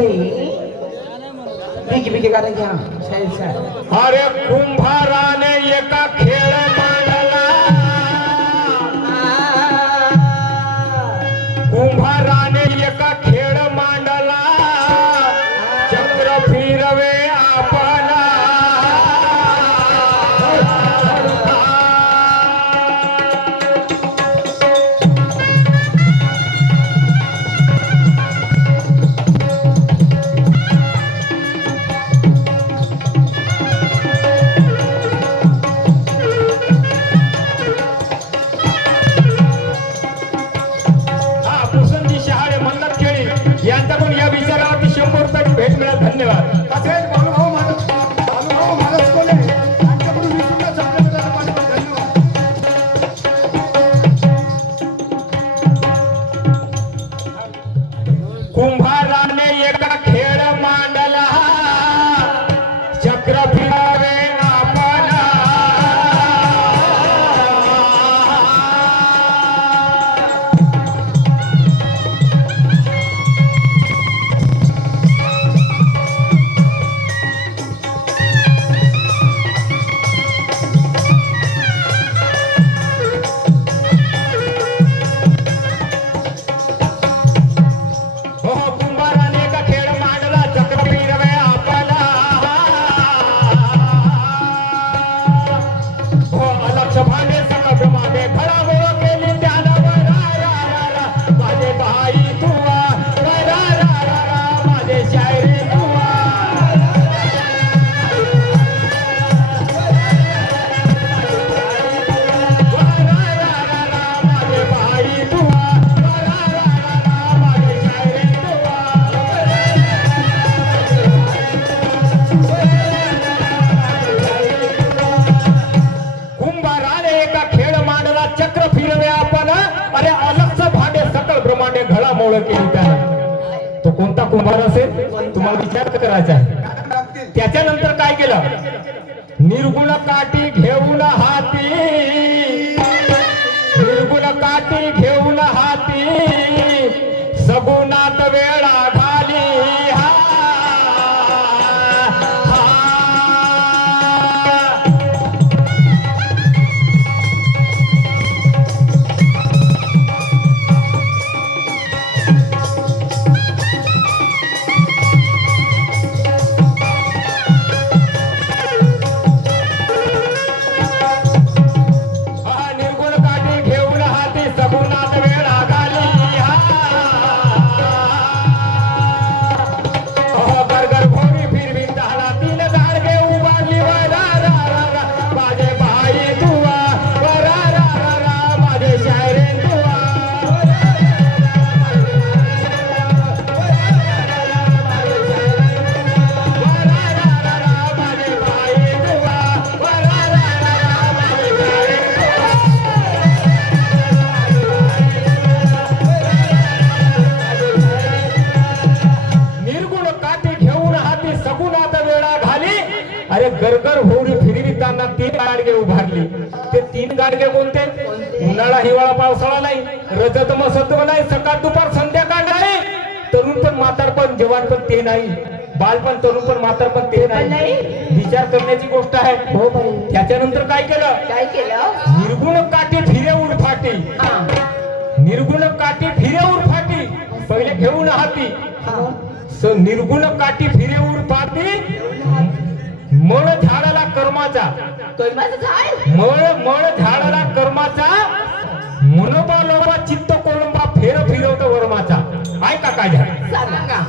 बाई पिकी पिकी घ्या अरे कुंभाराने एका केली त्यानं तो कोणता कुंभार असेल तुम्हाला विचार करायचा आहे. त्याच्यानंतर काय केलं? निर्गुण काठी घेऊन हाती तीन गाडगे कोणते? उन्हाळा हिवाळा पावसाळा नाही. रजत मसत्व नाही. सकाळ दुपार संध्याकाळ नाही. तरुण पण म्हातारपण जवान पण ते नाही. बालपण तरुण पण म्हातारपण ते नाही? विचार करण्याची गोष्ट आहे. हो त्याच्यानंतर काय केलं? काय केलं? निर्गुण काठी फिरे उडफाटी. निर्गुण काठी फिरे उडफाटी. पहिले घेऊन हाती. हा. स निर्गुण काठी फिरेऊर पाती मळ झाडाला कर्माचा. कर्माचं झाड. मळ मळ झाडाला कर्माचा. मनोबा लोबा चित्त कोळंबा फेर फिरवतो वर्माचा. ऐका काय झालं सांगा.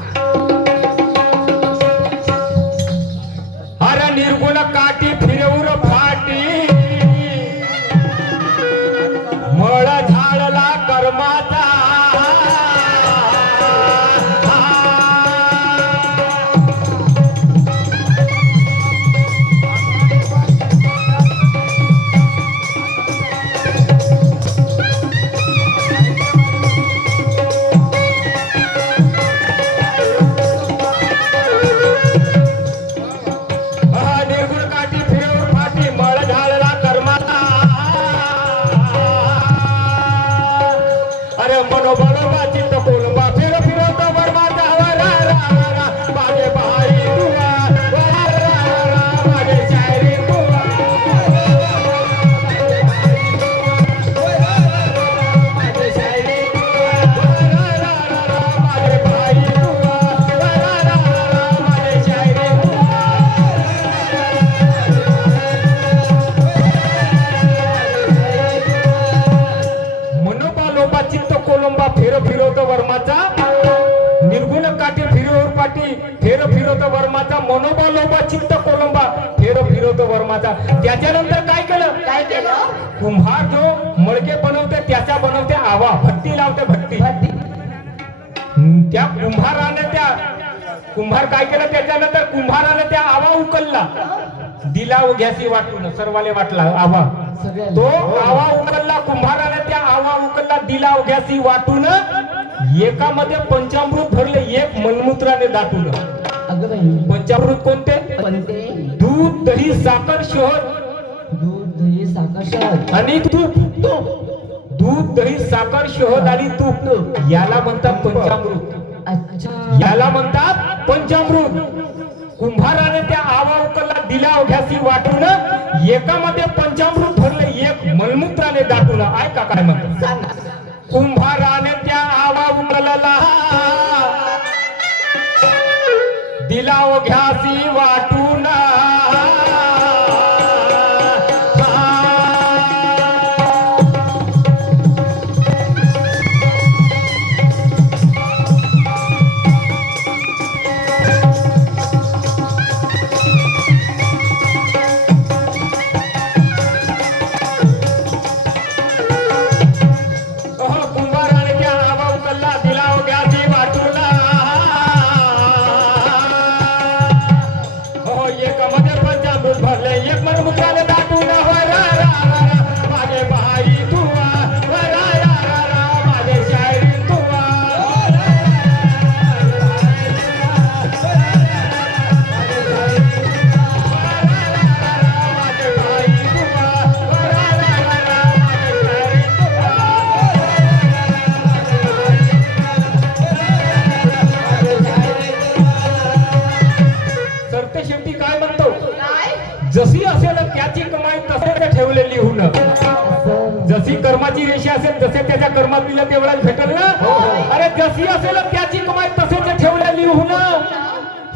वर्माचा. निर्गुण काठी फिरवर पाठी फेर फिरवतो वर्माचा. मनोबा लोबा चित्त कोलंबा फेर फिरवतो वर्माचा. त्याच्यानंतर काय केलं? काय केलं? कुंभार जो मडके बनवते त्याचा बनवते आवा. भट्टी लावते भट्टी. त्या कुंभाराने त्या कुंभार काय केलं? त्याच्यानंतर कुंभाराने त्या आवा उकलला. दिला उघ्यासी वाटून सर्वाले वाटला आवा. तो आवा उकलला कुंभाराने त्या आवा उकलला दिला उघ्यासी वाटून एकामध्ये पंचामृत भरले एक मलमूत्राने दाटून. पंचामृत कोणते? दूध दही साखर शहद. दूध दही साखर शहद. आणि तूप. दूध दही साखर शहद आणि तूप. याला म्हणतात पंचामृत. अच्छा. याला म्हणतात पंचामृत. कुंभाराने त्या आवा उकलला दिल्या अवघ्यासी वाटून एकामध्ये मलमूत्राने दाटून ऐका काय म्हणतात. सांगा. कुंभाराने त्या आवा उकलला दिला अवघ्यासी वाटून कर्माची रेषा असेल जसे त्याच्या कर्मात दिलं तेवढाच भेटल ना अरे जशी असेल त्याची कमाई तसेच ठेवलेली होऊन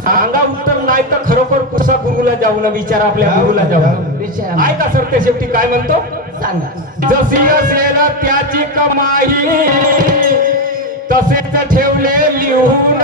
सांगा उत्तर नाही तर खरोखर पुसा गुरुला जाऊ ना विचार आपल्या गुरुला जाऊ ऐका सर ते शेवटी काय म्हणतो? सांगा. जशी असेल त्याची कमाई तसेच ठेवले लिहून